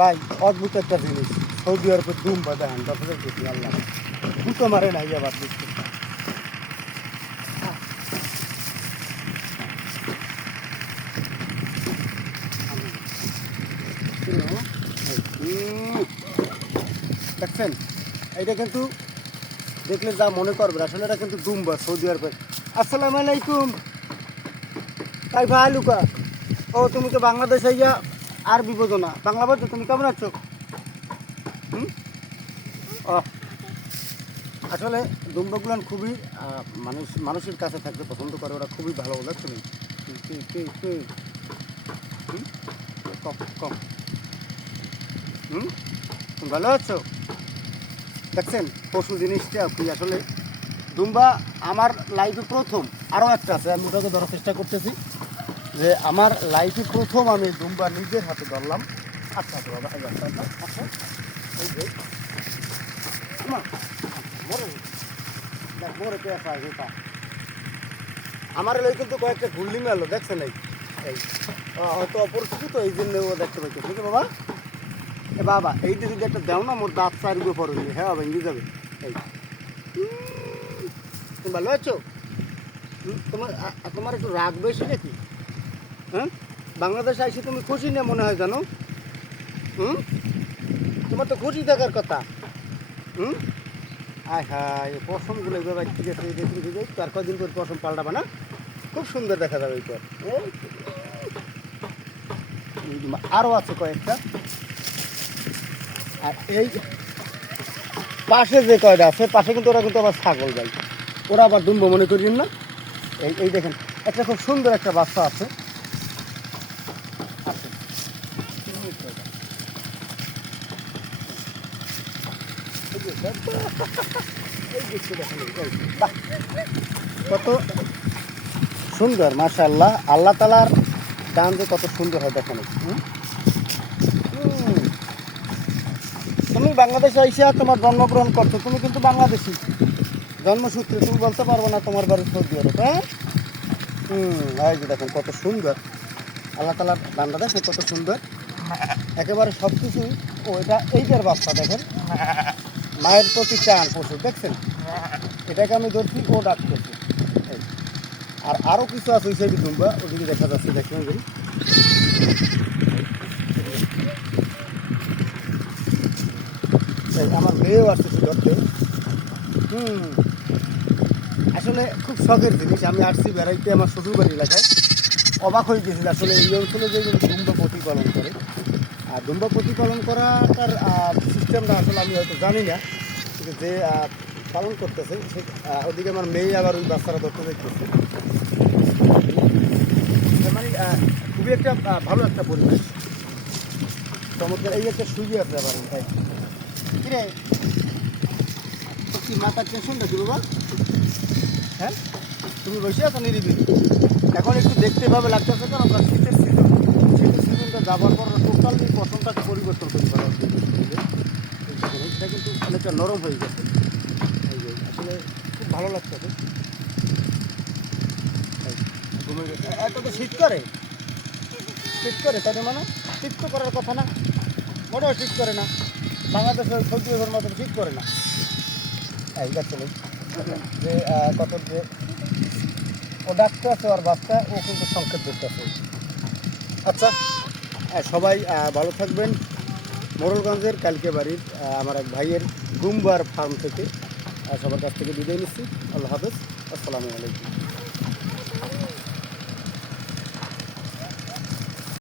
ভাই, অদ্ভুত একটা জিনিস। সৌদি আরবে দুম বা দেখেন দর্শকের প্রতি আল্লাহ। দুটো মারে নাই দেখছেন? এটা কিন্তু দেখলে যা মনে করবে আসলে এটা কিন্তু দুম্বা সৌদি আরবে। আসসালামু আলাইকুম। তাই ভাই, লুকা। ও, তুমি তো বাংলাদেশে ইয়া আর বিবোধনা বাংলা বলছো, তুমি কেমন আছো? হুম? ও। আসলে দুম্বাগুলান খুবই মানুষ, মানুষের কাছে থাকতে পছন্দ করে, ওরা খুবই ভালো, বলে তুমি? কম কম। হুম? ভালো আছো? দেখছেন, পশু জিনিসটা কি, আসলে দুম্বা আমার লাইফে প্রথম। আরও একটা আছে, আমি ওটাকে ধরার চেষ্টা করতেছি। যে আমার লাইফে প্রথম আমি দুম্বা নিজের হাতে ধরলাম। আচ্ছা আচ্ছা বাবা, এই আচ্ছা আচ্ছা। যে আমার লই কিন্তু কয়েকটা ঘুরলি মেলো দেখছেন নাই? হয়তো অপরিচিত, এই জন্য ও দেখতে পাইছে ঠিক বাবা? এ বাবা, এইটা যদি একটা দেও না, মোর দাঁত চারিগো পরে হ্যাঁ বাবা যাবে এই। তুমি ভালো আছো? তোমার তোমার একটু রাগ বেশি নাকি? হ্যাঁ? বাংলাদেশে আইসি তুমি খুশি না মনে হয় জানো? হুম? তোমার তো খুশি থাকার কথা। হুম? আয় হায় পশমগুলো এবার ঠিক আছে দেখি দেখি তো আর কদিন পর পশম পাল্টাবা না? খুব সুন্দর দেখা যাবে এইটা আরও আছে কয়েকটা। আর এই পাশে যে কয়টা আছে, পাশে কিন্তু ওরা কিন্তু আবার ছাগল যায় ওরা আবার দুম্ব মনে করিন না? এই এই দেখেন, একটা খুব সুন্দর একটা বাচ্চা আছে আছে। এই যে, এই যে একটু দেখেন, এই, এই, বাহ, কত সুন্দর, মাশাআল্লাহ। আল্লাহ তালার দান যে কত সুন্দর হয়, দেখেন। তুমি বাংলাদেশে আইসা তোমার জন্মগ্রহণ করছ, তুমি কিন্তু বাংলাদেশি। জন্মসূত্রে তুমি বলতে পারব না তোমার বাড়ির সৌদি আরব হ্যাঁ? হুম, এই যে দেখেন কত সুন্দর। আল্লাহ তালার দানটা দেখেন কত সুন্দর। একেবারে সব কিছু, ও এটা এইটার বাচ্চা দেখেন। মায়ের প্রতি চান পশু দেখছেন? এটাকে আমি ধরছি, ও ডাক এই। আর আরও কিছু আছে ওই সাইডে দুম্বা, ওদিকে দেখা যাচ্ছে দেখবেন যদি আমার মেয়েও আসতেছে ধরতে। হুম। আসলে খুব শখের জিনিস, আমি আসছি বেড়াইতে আমার শ্বশুরবাড়ি এলাকায়। অবাক হয়ে গেছিল আসলে এই অঞ্চলে যে দুম্বা প্রতিপালন করে। দুম্বা প্রতিপালন করাটার সিস্টেমটা আসলে আমি হয়তো জানি না, কিন্তু যে পালন করতেছে, সে ওদিকে আমার মেয়ে আবার ওই বাচ্চারা ধরতে দেখতেছে। মানে খুবই একটা ভালো একটা পরিবেশ। চমৎকার, এই একটা সুইয়ে আছে আবার কি মাথার টেনশনটা কি বাবা? হ্যাঁ? তুমি বসে আছো নিরিবিলি। এখন একটু দেখতে ভাবে লাগতেছে কারণ আমরা শীতের যাবার পর টোটালি পশমটাকে পরিবর্তন করে ফেলা হচ্ছে। কিন্তু অনেকটা নরম হয়ে গেছে। এই যে, আসলে খুব ভালো লাগতেছে এই, ঘুমে গেছে। এ- এত তো শীত করে। শীত করে তাদের মানে শীত তো করার কথা না। মোটেও শীত করে না। বাংলাদেশের সৌদি আরবের মতো শীত করে না। এই দেখছেন যে কত যে ও আছে আর বাচ্চা ও কিন্তু সংকেত করতেছে আচ্ছা। সবাই ভালো থাকবেন। মোরলগঞ্জের কালকে বাড়ির আমার এক ভাইয়ের গুমবার ফার্ম থেকে সবার কাছ থেকে বিদায় নিচ্ছি। আল্লাহ হাফেজ। আসসালামু আলাইকুম।